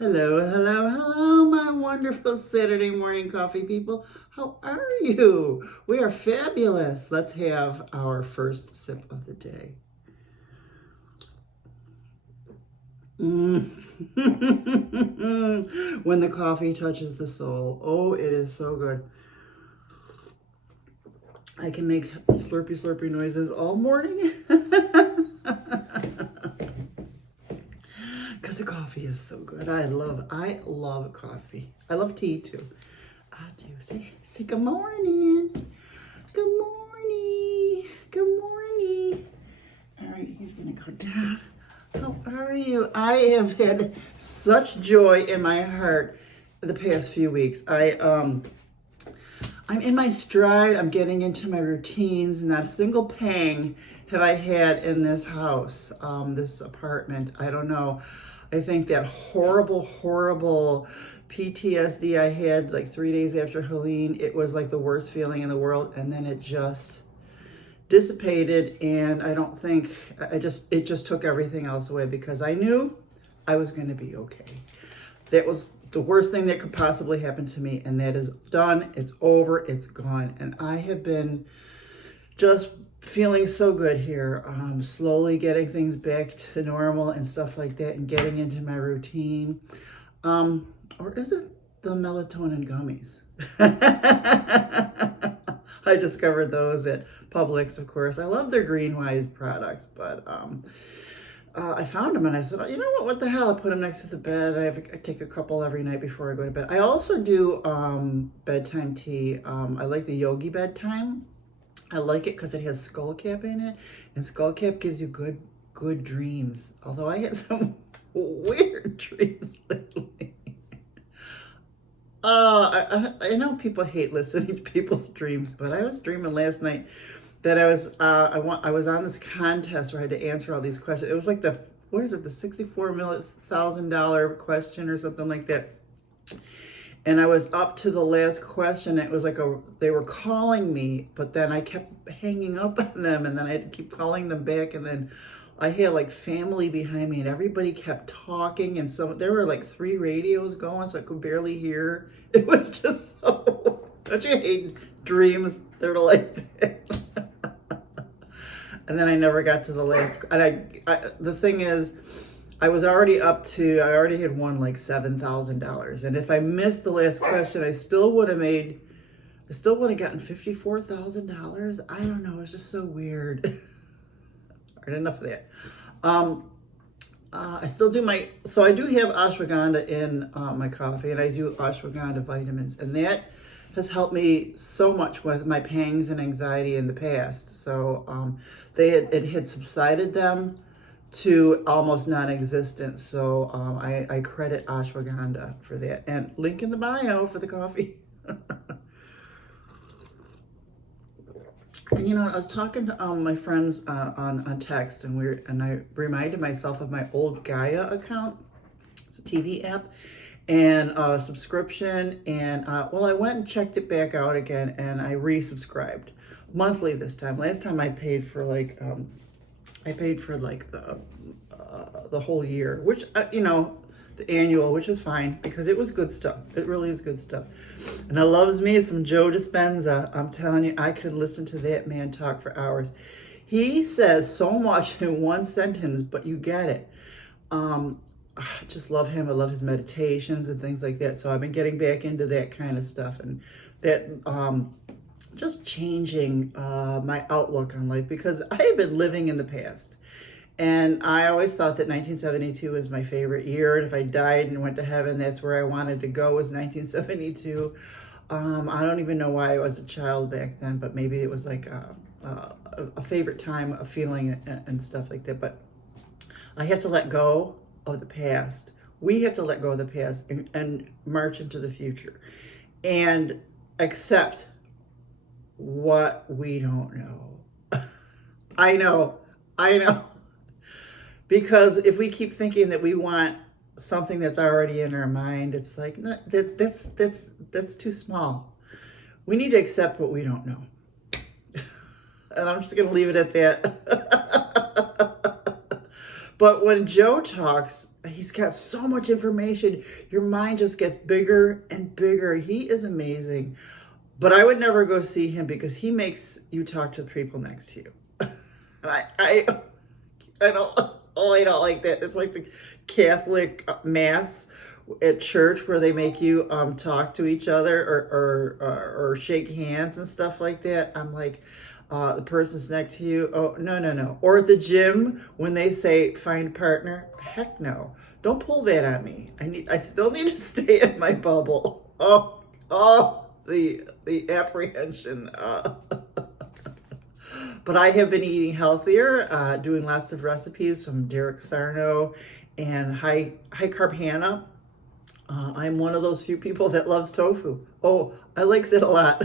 Hello, hello, hello, my wonderful Saturday morning coffee people. How are you? We are fabulous. Let's have our first sip of the day. When the coffee touches the soul. Oh, it is so good. I can make slurpy, slurpy noises all morning. Because the coffee is so good. I love coffee. I love tea too. I do. Say good morning. Good morning. Good morning. All right, he's gonna go down. How are you? I have had such joy in my heart the past few weeks. I'm in my stride. I'm getting into my routines. Not a single pang have I had in this house, this apartment. I don't know. I think that horrible PTSD I had like 3 days after Helene, it was like the worst feeling in the world. And then it just dissipated. And I don't think, it just took everything else away because I knew I was going to be okay. That was the worst thing that could possibly happen to me. And that is done. It's over. It's gone. And I have been just feeling so good here, slowly getting things back to normal and stuff like that and getting into my routine. Or is it the melatonin gummies? I discovered those at Publix, of course. I love their Greenwise products, but I found them and I said, oh, you know what the hell? I put them next to the bed. I take a couple every night before I go to bed. I also do bedtime tea. I like the Yogi bedtime. I like it because it has skullcap in it, and skullcap gives you good dreams. Although I had some weird dreams lately. I know people hate listening to people's dreams, but I was dreaming last night that I was on this contest where I had to answer all these questions. It was like the $64,000 question or something like that. And I was up to the last question. It was like they were calling me, but then I kept hanging up on them, and then I had to keep calling them back. And then I had like family behind me, and everybody kept talking. And there were like 3 radios going, so I could barely hear. It was just so. Don't you hate dreams? They were like that. And then I never got to the last. And the thing is, I already had won like $7,000. And if I missed the last question, I still would have gotten $54,000. I don't know. It's just so weird. All right, enough of that. I still do so I do have ashwagandha in my coffee, and I do ashwagandha vitamins. And that has helped me so much with my pangs and anxiety in the past. So it had subsided them to almost non-existent. So I credit ashwagandha for that. And link in the bio for the coffee. And you know, I was talking to my friends on text, and I reminded myself of my old Gaia account. It's a TV app and a subscription. And well, I went and checked it back out again, and I resubscribed monthly this time. Last time I paid for like the whole year, which you know, the annual, which was fine because it was good stuff. It really is good stuff. And I loves me some Joe Dispenza. I'm telling you, I could listen to that man talk for hours. He says so much in one sentence, but you get it. I just love him. I love his meditations and things like that. So I've been getting back into that kind of stuff, and that just changing my outlook on life, because I have been living in the past. And I always thought that 1972 was my favorite year. And if I died and went to heaven, that's where I wanted to go, was 1972. I don't even know why I was a child back then, but maybe it was like a favorite time, a feeling and stuff like that. But I have to let go of the past. We have to let go of the past and march into the future and accept what we don't know. I know. Because if we keep thinking that we want something that's already in our mind, it's like, no, that's too small. We need to accept what we don't know. And I'm just going to leave it at that. But when Joe talks, he's got so much information. Your mind just gets bigger and bigger. He is amazing. But I would never go see him because he makes you talk to the people next to you. I don't, oh, I don't like that. It's like the Catholic mass at church where they make you talk to each other or shake hands and stuff like that. I'm like, the person's next to you. Oh, no, no, no. Or at the gym when they say find a partner. Heck no. Don't pull that on me. I still need to stay in my bubble. Oh, the apprehension. But I have been eating healthier, doing lots of recipes from Derek Sarno and High Carb Hannah. I'm one of those few people that loves tofu. Oh, I likes it a lot.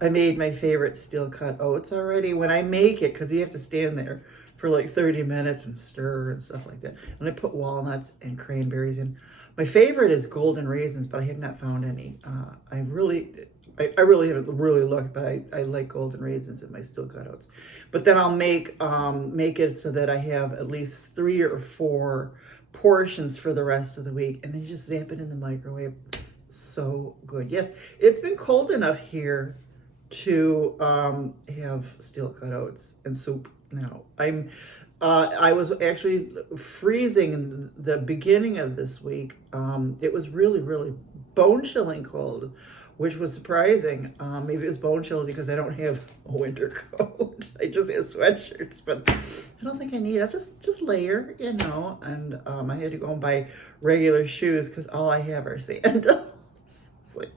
I made my favorite steel cut oats already. When I make it, because you have to stand there for like 30 minutes and stir and stuff like that. And I put walnuts and cranberries in. My favorite is golden raisins, but I have not found any. I really haven't really looked, but I like golden raisins in my steel cut oats. But then I'll make it so that I have at least 3 or 4 portions for the rest of the week, and then you just zap it in the microwave. So good. Yes, it's been cold enough here to have steel cut oats and soup now. I was actually freezing in the beginning of this week. It was really, really bone-chilling cold, which was surprising. Maybe it was bone-chilling because I don't have a winter coat. I just have sweatshirts, but I don't think I need it. Just layer, you know. And I had to go and buy regular shoes because all I have are sandals. It's like,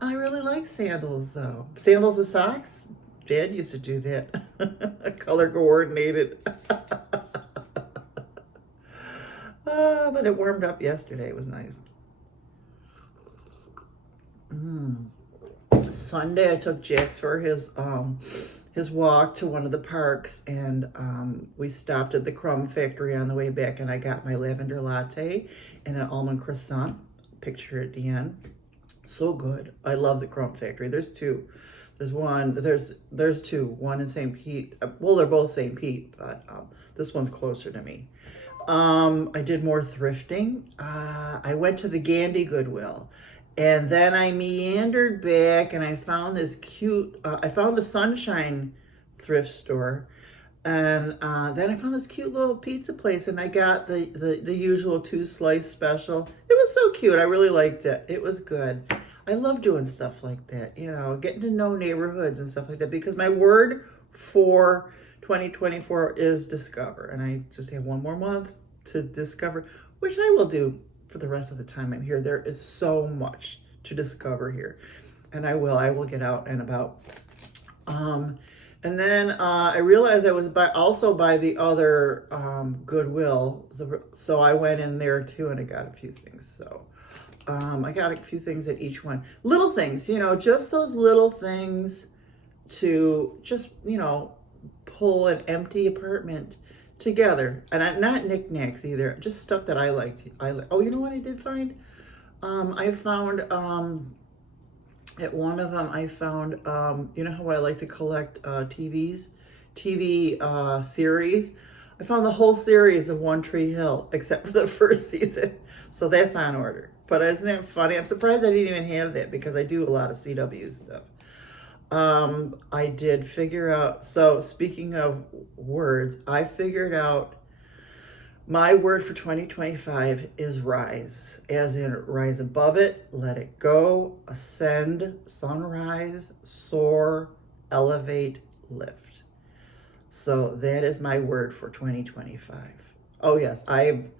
I really like sandals, though. Sandals with socks? Dad used to do that. Color coordinated. But it warmed up yesterday. It was nice. Sunday, I took Jax for his walk to one of the parks, and we stopped at the Crumb Factory on the way back, and I got my lavender latte and an almond croissant. Picture at the end. So good. I love the Crumb Factory. There's two. There's two. One in St. Pete. Well, they're both St. Pete, but this one's closer to me. I did more thrifting. I went to the Gandy Goodwill. And then I meandered back and I found this cute, I found the Sunshine thrift store. And then I found this cute little pizza place, and I got the usual 2-slice special. It was so cute. I really liked it. It was good. I love doing stuff like that, you know, getting to know neighborhoods and stuff like that, because my word for 2024 is discover. And I just have one more month to discover, which I will do for the rest of the time I'm here. There is so much to discover here, and I will get out and about. And then I realized I was also by the other Goodwill, so I went in there too, and I got a few things. So I got a few things at each one. Little things, you know, just those little things to just, you know, pull an empty apartment together. And not knickknacks either, just stuff that I liked. Oh, you know what I did find? I found at one of them, I found, you know how I like to collect TV series? I found the whole series of One Tree Hill, except for the first season. So that's on order. But isn't that funny? I'm surprised I didn't even have that, because I do a lot of CW stuff. I did figure out, so speaking of words, I figured out my word for 2025 is rise, as in rise above it, let it go, ascend, sunrise, soar, elevate, lift. So that is my word for 2025. Oh yes, I've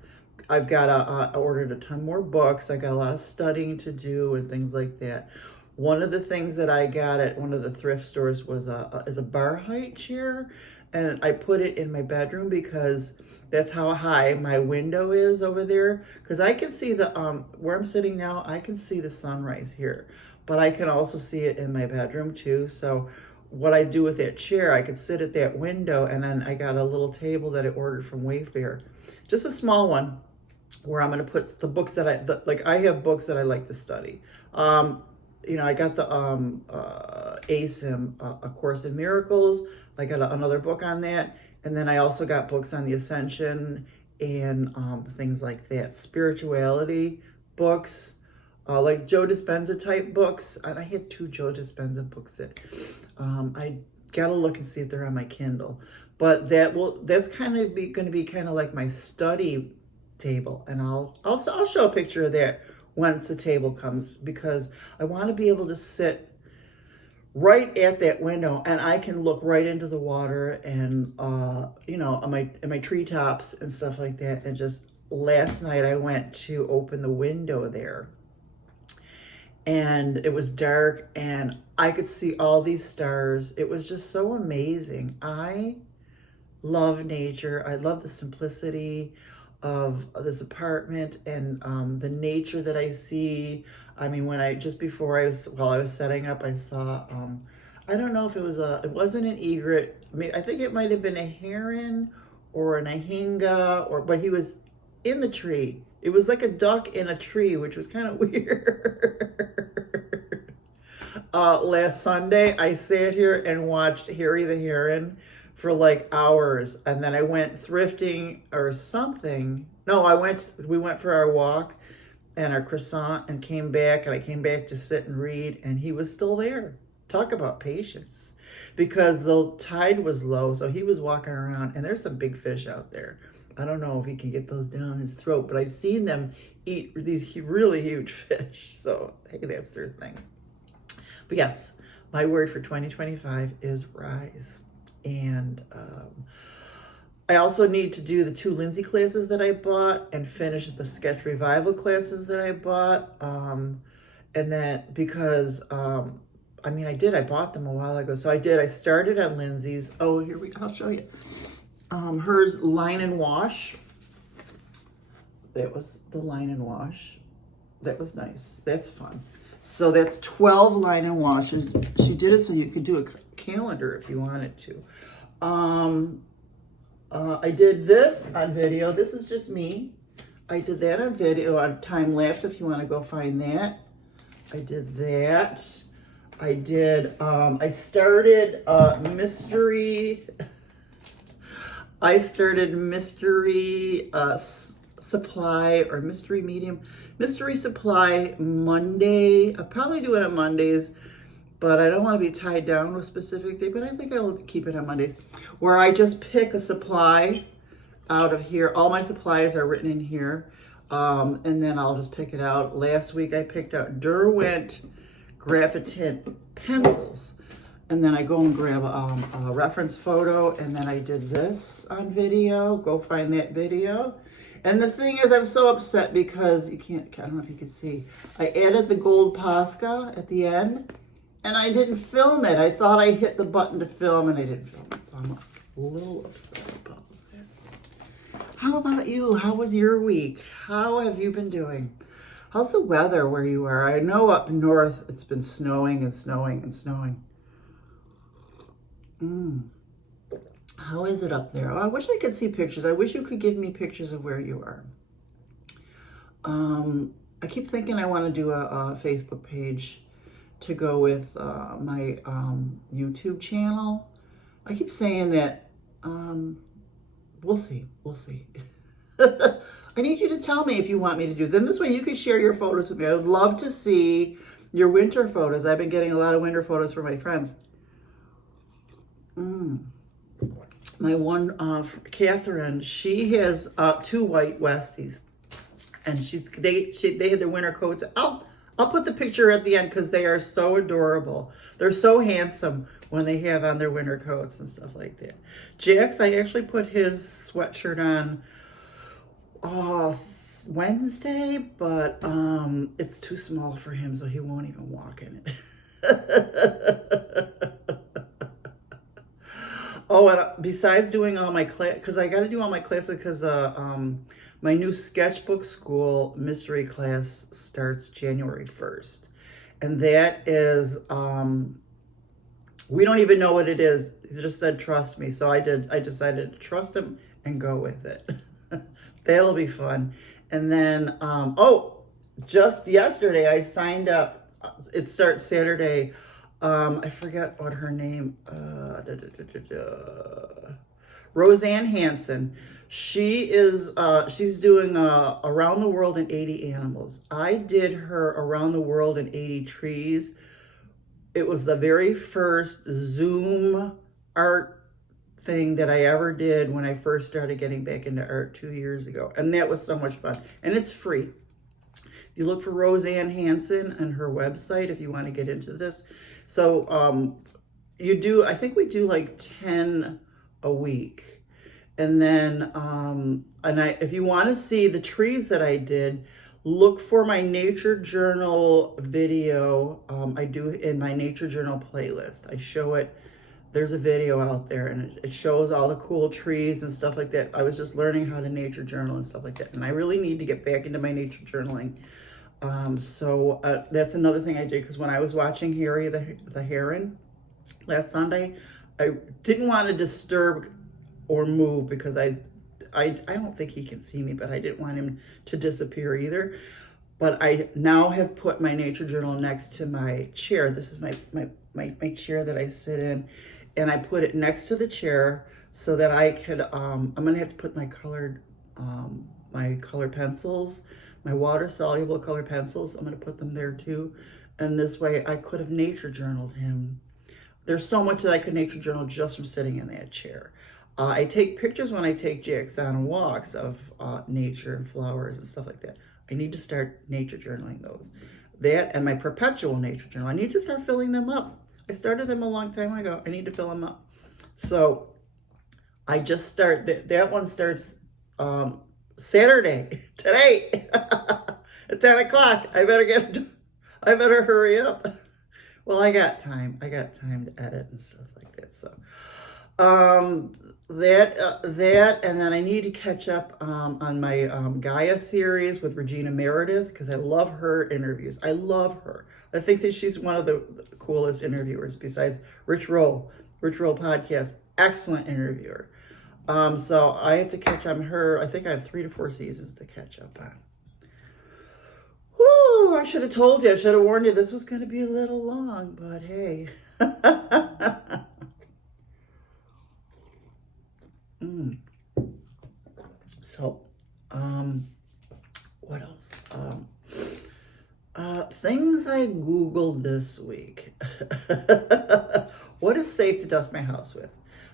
got I ordered a ton more books. I got a lot of studying to do and things like that. One of the things that I got at one of the thrift stores was a bar height chair, and I put it in my bedroom because that's how high my window is over there. Because I can see the where I'm sitting now, I can see the sunrise here, but I can also see it in my bedroom too. So what I do with that chair, I could sit at that window, and then I got a little table that I ordered from Wayfair, just a small one, where I'm going to put the books that I have books that I like to study. You know, I got the ASIM, A Course in Miracles. I got another book on that. And then I also got books on the Ascension and things like that. Spirituality books, like Joe Dispenza type books. And I had 2 Joe Dispenza books that I gotta look and see if they're on my Kindle. But that's kind of going to be kind of like my study table, and I'll show a picture of that once the table comes, because I want to be able to sit right at that window and I can look right into the water and you know, on my treetops and stuff like that. And just last night I went to open the window there, and it was dark and I could see all these stars. It was just so amazing. I love nature. I love the simplicity of this apartment and the nature that I see. I mean, while I was setting up, I saw, I don't know if it wasn't an egret. I mean, I think it might have been a heron or an ahinga, but he was in the tree. It was like a duck in a tree, which was kind of weird. Last Sunday, I sat here and watched Harry the Heron for like hours, and then I went thrifting or something. No, we went for our walk and our croissant and came back, and I came back to sit and read, and he was still there. Talk about patience, because the tide was low, so he was walking around, and there's some big fish out there. I don't know if he can get those down his throat, but I've seen them eat these really huge fish. So, hey, that's their thing. But yes, my word for 2025 is rise. And I also need to do the 2 Lindsay classes that I bought and finish the sketch revival classes that I bought. And then because, I bought them a while ago. So I started on Lindsay's. Oh, I'll show you. Hers line and wash. That was the line and wash. That was nice. That's fun. So that's 12 line and washes. She did it so you could do a calendar if you wanted to. I did this on video. This is just me. I did that on video, on time lapse, if you want to go find that. I did that. I started mystery supply or mystery supply Monday. I'll probably do it on Mondays, but I don't want to be tied down to a specific day, but I think I will keep it on Mondays, where I just pick a supply out of here. All my supplies are written in here, and then I'll just pick it out. Last week I picked out Derwent Graphitint pencils, and then I go and grab a reference photo, and then I did this on video. Go find that video. And the thing is, I'm so upset because I don't know if you can see, I added the gold Posca at the end, and I didn't film it. I thought I hit the button to film, and I didn't film it, so I'm a little upset about that. How about you? How was your week? How have you been doing? How's the weather where you are? I know up north it's been snowing and snowing and snowing. How is it up there? Oh, I wish I could see pictures. I wish you could give me pictures of where you are. I keep thinking I want to do a Facebook page to go with my YouTube channel. I keep saying that. We'll see. I need you to tell me if you want me to do. Then this way you can share your photos with me. I would love to see your winter photos. I've been getting a lot of winter photos from my friends. My one, Catherine, she has 2 white Westies, and they had their winter coats. I'll put the picture at the end because they are so adorable. They're so handsome when they have on their winter coats and stuff like that. Jax, I actually put his sweatshirt on Wednesday, but it's too small for him, so he won't even walk in it. Oh, and besides doing all my class, because I got to do all my classes because my new sketchbook school mystery class starts January 1st. And that is, we don't even know what it is. He just said, trust me. So I decided to trust him and go with it. That'll be fun. And then, just yesterday I signed up. It starts Saturday. I forget what her name, Roseanne Hansen. She's doing Around the World in 80 Animals. I did her Around the World in 80 Trees. It was the very first Zoom art thing that I ever did when I first started getting back into art 2 years ago. And that was so much fun. And it's free. You look for Roseanne Hansen on her website if you want to get into this. So I think we do like 10 a week. And then, if you want to see the trees that I did, look for my Nature Journal video. I do in my Nature Journal playlist. I show it. There's a video out there, and it shows all the cool trees and stuff like that. I was just learning how to nature journal and stuff like that. And I really need to get back into my nature journaling. That's another thing I did, because when I was watching Harry the Heron last Sunday, I didn't want to disturb or move, because I don't think he can see me, but I didn't want him to disappear either. But I now have put my nature journal next to my chair. This is my chair that I sit in, and I put it next to the chair so that I could, I'm gonna have to put my color pencils, my water soluble color pencils, I'm gonna put them there too. And this way I could have nature journaled him. There's so much that I could nature journal just from sitting in that chair. I take pictures when I take Jax on walks of nature and flowers and stuff like that. I need to start nature journaling those. That and my perpetual nature journal. I need to start filling them up. I started them a long time ago. I need to fill them up. So I just that one starts Saturday, today, at 10 o'clock. I better hurry up. Well, I got time. I got time to edit and stuff like that. So that, and then I need to catch up on my Gaia series with Regina Meredith, because I love her interviews. I love her. I think that she's one of the coolest interviewers besides Rich Roll podcast. Excellent interviewer. So I have to catch on her. I think I have 3 to 4 seasons to catch up on. Whoo, I should have told you. I should have warned you. This was going to be a little long, but hey. So, what else? Things I Googled this week. What is safe to dust my house with?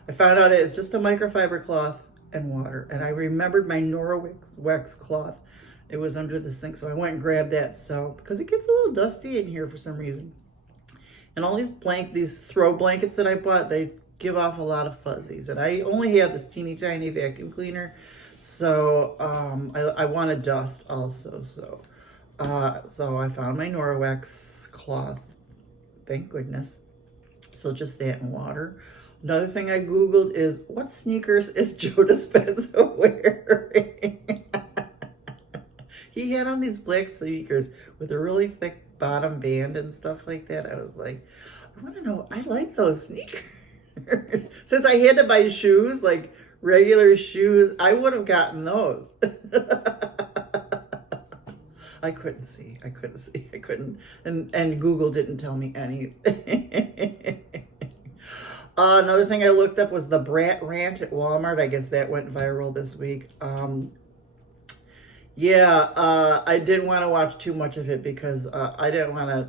I found out it's just a microfiber cloth and water. And I remembered my Norwex cloth. It was under the sink, so I went and grabbed that. So, because it gets a little dusty in here for some reason. And all these throw blankets that I bought, they give off a lot of fuzzies. And I only have this teeny tiny vacuum cleaner. So I want to dust also. So I found my Norwex cloth. Thank goodness. So just that and water. Another thing I Googled is, what sneakers is Joe Dispenza wearing? He had on these black sneakers with a really thick bottom band and stuff like that. I was like, I want to know, I like those sneakers. Since I had to buy shoes, like regular shoes, I would have gotten those. I couldn't see. And Google didn't tell me anything. Another thing I looked up was the Brat Ranch at Walmart. I guess that went viral this week. I didn't want to watch too much of it, because I didn't want to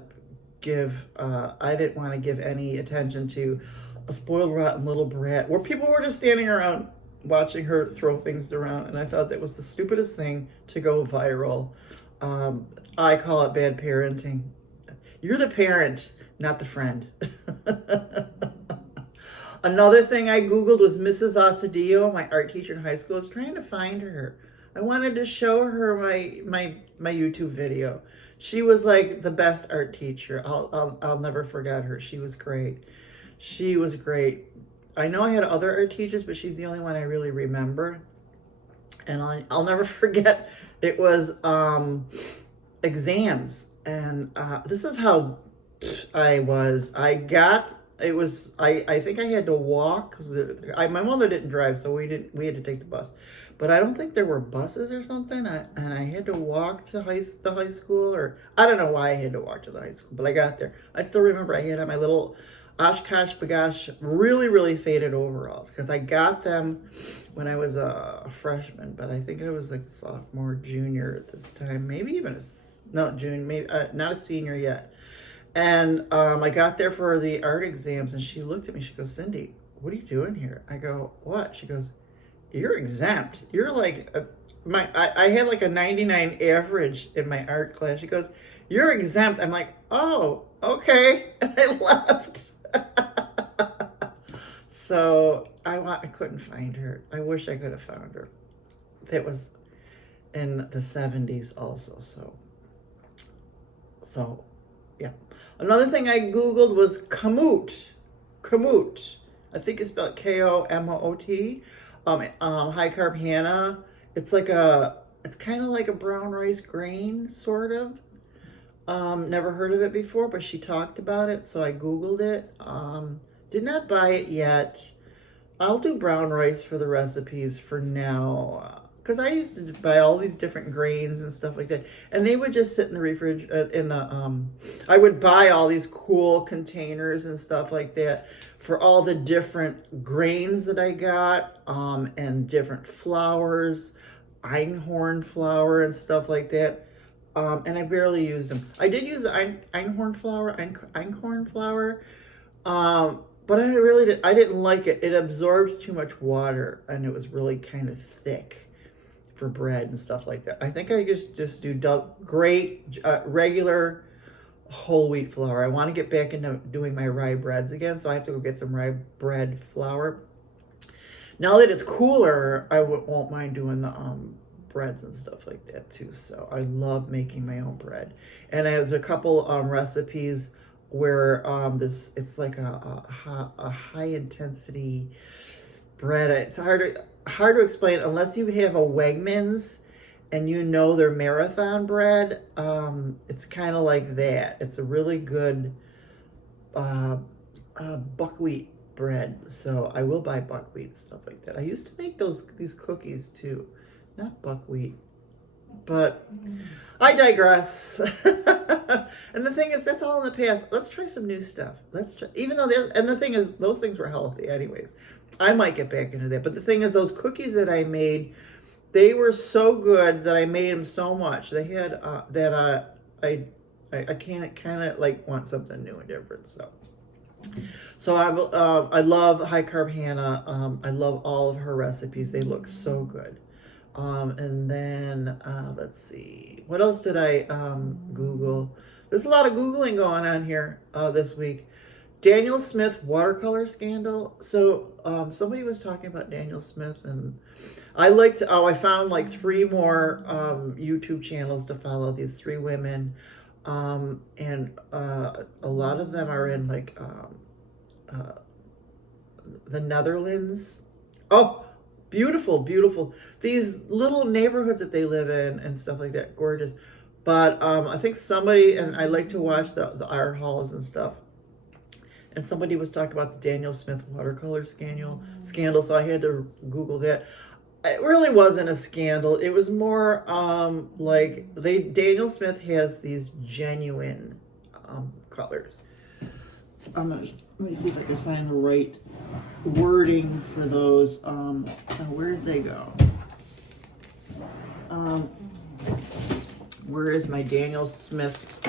give any attention to a spoiled, rotten little brat, where people were just standing around watching her throw things around, and I thought that was the stupidest thing to go viral. I call it bad parenting. You're the parent, not the friend. Another thing I Googled was Mrs. Asadillo, my art teacher in high school. I was trying to find her. I wanted to show her my YouTube video. She was like the best art teacher. I'll never forget her. She was great. I know I had other art teachers, but she's the only one I really remember. And I'll never forget, it was exams. And this is how I was. I think I had to walk. My mother didn't drive, so we had to take the bus. But I don't think there were buses or something. And I had to walk to the high school, or I don't know why I had to walk to the high school, but I got there. I still remember I had on my little Oshkosh Bagosh really, really faded overalls, because I got them when I was a freshman, but I think I was like sophomore, junior at this time, maybe even not junior, maybe not a senior yet. And I got there for the art exams, and she looked at me. She goes, "Cindy, what are you doing here?" I go, "What?" She goes, "You're exempt. You're like I had like a 99 average in my art class." She goes, "You're exempt." I'm like, "Oh, okay," and I left. So I couldn't find her. I wish I could have found her. That was in the 70s also. So yeah. Another thing I Googled was Komoot. Komoot. I think it's spelled Komoot. High carb Hannah. It's kind of like a brown rice grain, sort of. Never heard of it before, but she talked about it, so I Googled it. Did not buy it yet. I'll do brown rice for the recipes for now, because I used to buy all these different grains and stuff like that, and they would just sit in the refrigerator. I would buy all these cool containers and stuff like that for all the different grains that I got, and different flours, einhorn flour and stuff like that. And I barely used them. I did use the einhorn flour, but I didn't like it. It absorbed too much water, and it was really kind of thick for bread and stuff like that. I think I just do regular whole wheat flour. I want to get back into doing my rye breads again, so I have to go get some rye bread flour. Now that it's cooler, I won't mind doing the breads and stuff like that too. So I love making my own bread, and I have a couple recipes where it's like a high intensity bread. It's hard to explain unless you have a Wegmans and you know their marathon bread. It's kind of like that. It's a really good buckwheat bread. So I will buy buckwheat and stuff like that. I used to make these cookies too, not buckwheat, but I digress. And the thing is, that's all in the past. Let's try some new stuff. Even though the thing is, those things were healthy anyways. I might get back into that. But the thing is, those cookies that I made, they were so good that I made them so much. They had I can't kind of like want something new and different. So I love High Carb Hannah. I love all of her recipes. They look so good. And then let's see, what else did I Google? There's a lot of Googling going on here this week. Daniel Smith watercolor scandal. So somebody was talking about Daniel Smith, and I found like 3 more YouTube channels to follow, these 3 women, and a lot of them are in like the Netherlands. Oh, beautiful, beautiful. These little neighborhoods that they live in and stuff like that, gorgeous. But I think somebody, and I like to watch the art halls and stuff, and somebody was talking about the Daniel Smith watercolor scandal, so I had to Google that. It really wasn't a scandal. It was more Daniel Smith has these genuine colors. Let me see if I can find the right wording for those. Where did they go? Where is my Daniel Smith?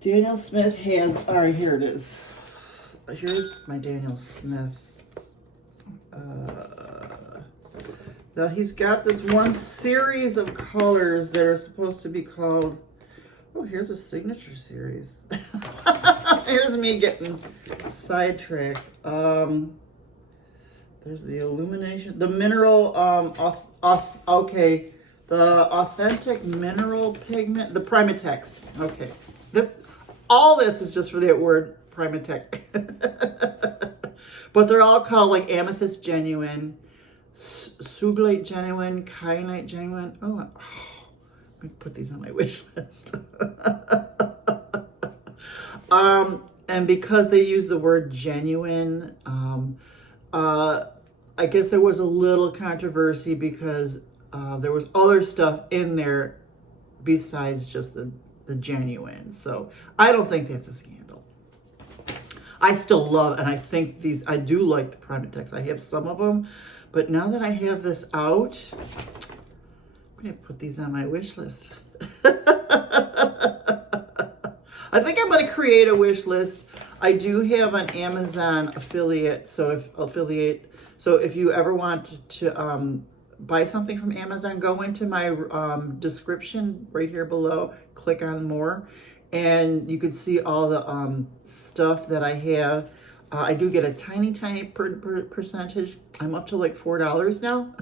Daniel Smith has, all right, here it is. Here's my Daniel Smith. Now he's got this one series of colors that are supposed to be called, oh, here's a signature series. Here's me getting sidetracked. There's the illumination, the mineral, okay, the authentic mineral pigment, the Primatex. Okay, all this is just for that word Primatex. But they're all called like Amethyst Genuine, Suglite Genuine, Kyanite Genuine. Oh, let me put these on my wish list. And because they use the word genuine, I guess there was a little controversy because there was other stuff in there besides just the genuine. So I don't think that's a scandal. I still love, and I think these, I do like the Primate. I have some of them, but now that I have this out, I'm going to put these on my wish list. I think I'm going to create a wish list. I do have an Amazon affiliate, so if you ever want to buy something from Amazon, go into my description right here below, click on more, and you can see all the stuff that I have. I do get a tiny percentage. I'm up to like $4 now.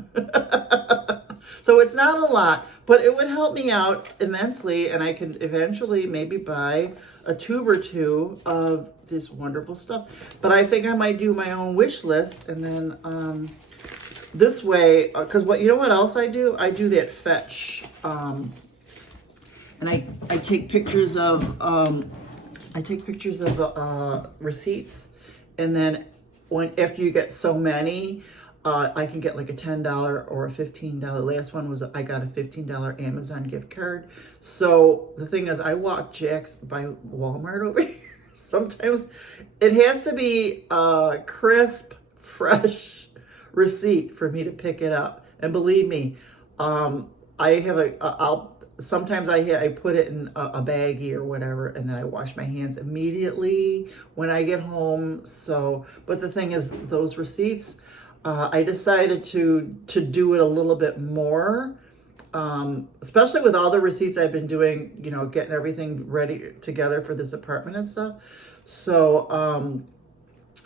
So it's not a lot, but it would help me out immensely, and I can eventually maybe buy a tube or two of this wonderful stuff. But I think I might do my own wish list, and then this way, because you know what else I do? I do that fetch, and I take pictures of receipts, and then after you get so many, I can get like a $10 or a $15. Last one was I got a $15 Amazon gift card. So the thing is, I walk Jack's by Walmart over here. Sometimes it has to be a crisp, fresh receipt for me to pick it up. And believe me, I have sometimes I put it in a baggie or whatever, and then I wash my hands immediately when I get home. So, but the thing is, those receipts, I decided to do it a little bit more, especially with all the receipts I've been doing, you know, getting everything ready together for this apartment and stuff. So,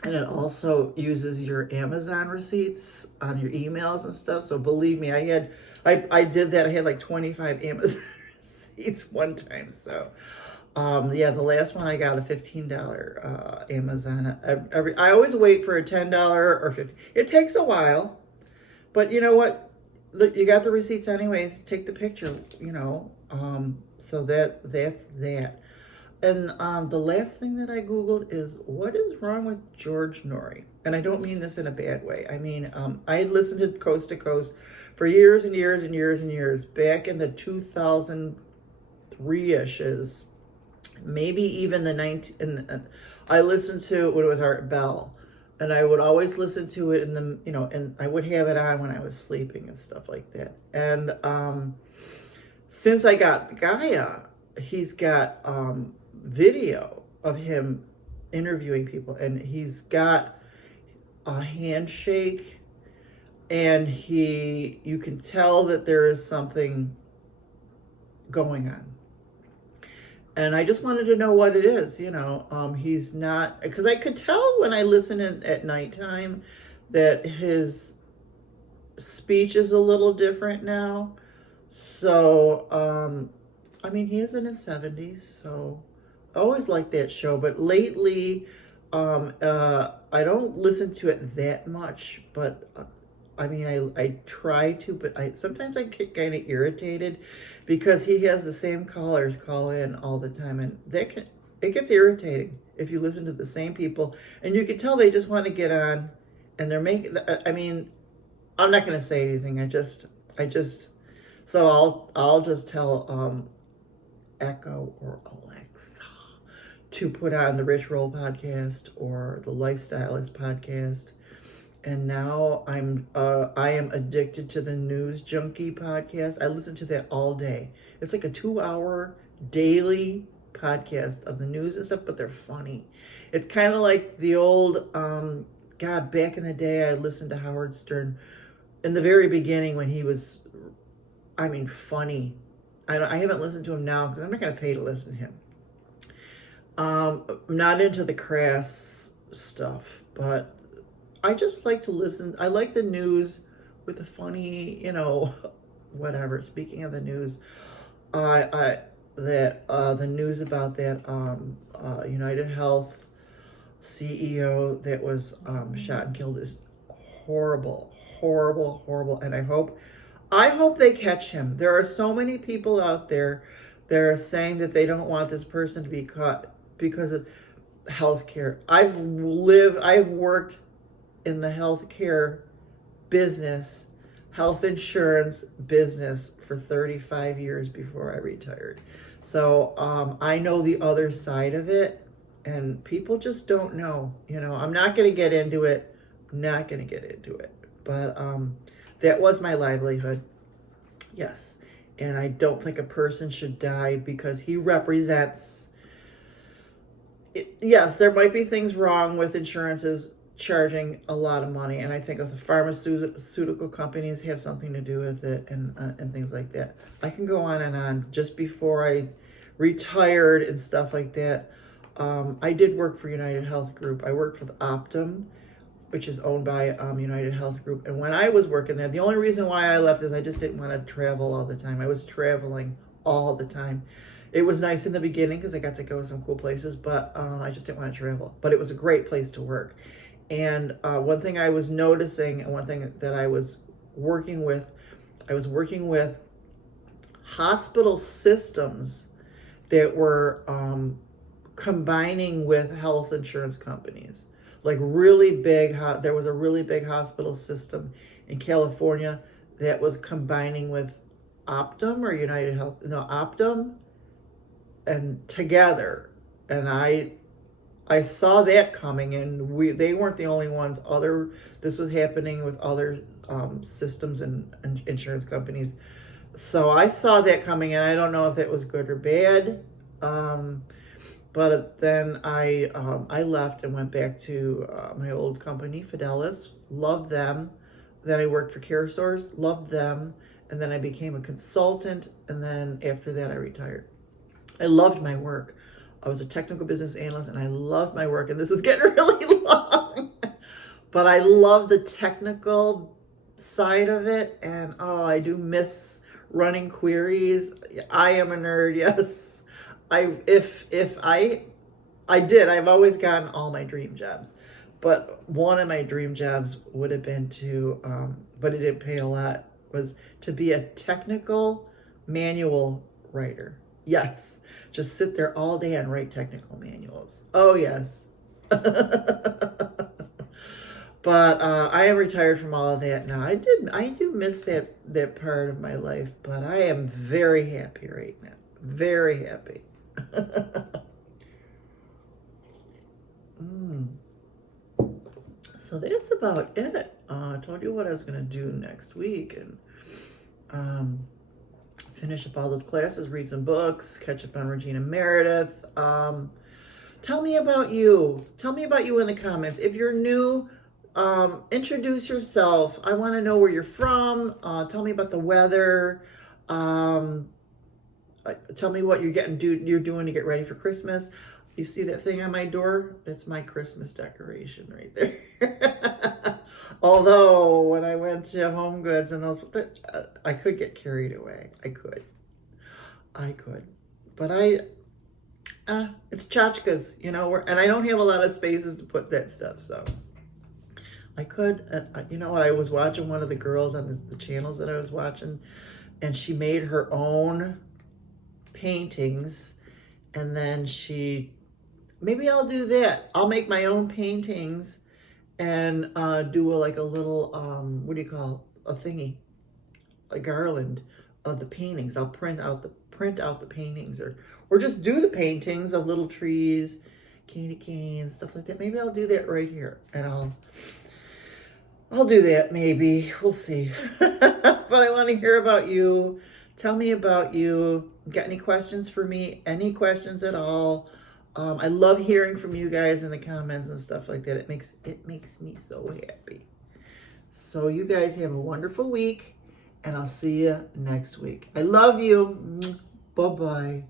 and it also uses your Amazon receipts on your emails and stuff. So believe me, I did that. I had like 25 Amazon receipts one time. So, yeah, the last one I got a $15 Amazon. I always wait for a $10 or $15. It takes a while, but you know what? You got the receipts anyways. Take the picture, you know. So that's that. And the last thing that I Googled is, what is wrong with George Norrie? And I don't mean this in a bad way. I mean, I had listened to Coast to Coast for years and years and years and years, back in the 2003-ishes, maybe even I listened to when it was Art Bell, and I would always listen to it and I would have it on when I was sleeping and stuff like that. And since I got Gaia, he's got video of him interviewing people, and he's got a handshake, and you can tell that there is something going on. And I just wanted to know what it is, you know. He's not, because I could tell when I listen at nighttime that his speech is a little different now. So, I mean, he is in his 70s, so I always liked that show. But lately, I don't listen to it that much, but I mean, I try to, but sometimes I get kind of irritated because he has the same callers call in all the time, and it gets irritating if you listen to the same people, and you can tell they just want to get on, and they're making. I mean, I'm not going to say anything. So I'll just tell Echo or Alexa to put on the Rich Roll podcast or the Lifestylist podcast. And now I am addicted to the News Junkie podcast. I listen to that all day. It's like a 2-hour daily podcast of the news and stuff, but they're funny. It's kind of like the old, back in the day, I listened to Howard Stern in the very beginning when he was, funny. I haven't listened to him now because I'm not going to pay to listen to him. I'm not into the crass stuff, but I just like to listen. I like the news with the funny, whatever. Speaking of the news, the news about that United Health CEO that was shot and killed is horrible, horrible, horrible. And I hope they catch him. There are so many people out there that are saying that they don't want this person to be caught because of healthcare. I've worked in the healthcare business, health insurance business for 35 years before I retired. So I know the other side of it, and people just don't know. You know, I'm not going to get into it. Not going to get into it. But that was my livelihood. Yes. And I don't think a person should die because he represents... Yes, there might be things wrong with insurances charging a lot of money, and I think if the pharmaceutical companies have something to do with it, and things like that. I can go on and on. Just before I retired and stuff like that, I did work for United Health Group. I worked with Optum, which is owned by United Health Group. And when I was working there, the only reason why I left is I just didn't want to travel all the time. I was traveling all the time. It was nice in the beginning because I got to go to some cool places, but I just didn't want to travel. But it was a great place to work. And one thing I was noticing, and one thing that I was working with hospital systems that were combining with health insurance companies. Like really big, there was a really big hospital system in California that was combining with Optum or United Health, no, Optum, and together. And I saw that coming, and they weren't the only ones. This was happening with other systems and insurance companies. So I saw that coming, and I don't know if that was good or bad. But then I left and went back to my old company, Fidelis. Loved them. Then I worked for CareSource. Loved them. And then I became a consultant. And then after that, I retired. I loved my work. I was a technical business analyst, and I loved my work. And this is getting really long. But I love the technical side of it. And I do miss running queries. I am a nerd, yes. I've always gotten all my dream jobs, but one of my dream jobs would have been but it didn't pay a lot, was to be a technical manual writer. Yes, just sit there all day and write technical manuals. Oh yes. But I am retired from all of that now. I do miss that part of my life, but I am very happy right now. Very happy. So that's about it. I told you what I was going to do next week, and finish up all those classes, read some books, catch up on Regina Meredith. Tell me about you. Tell me about you in the comments. If you're new, introduce yourself. I want to know where you're from. Tell me about the weather. Tell me what you're doing to get ready for Christmas. You see that thing on my door? That's my Christmas decoration right there. Although when I went to Home Goods and I could get carried away. I could. But it's tchotchkes, you know, and I don't have a lot of spaces to put that stuff, so I could. You know what? I was watching one of the girls on the channels that I was watching, and she made her own paintings, and then maybe I'll do that. I'll make my own paintings and do a little what do you call a thingy, a garland of the paintings. I'll print out the paintings, or just do the paintings of little trees, candy canes, stuff like that. Maybe I'll do that right here, and I'll do that. Maybe we'll see. But I want to hear about you. Tell me about you. Got any questions for me? Any questions at all? I love hearing from you guys in the comments and stuff like that. It makes me so happy. So you guys have a wonderful week, and I'll see you next week. I love you. Bye-bye.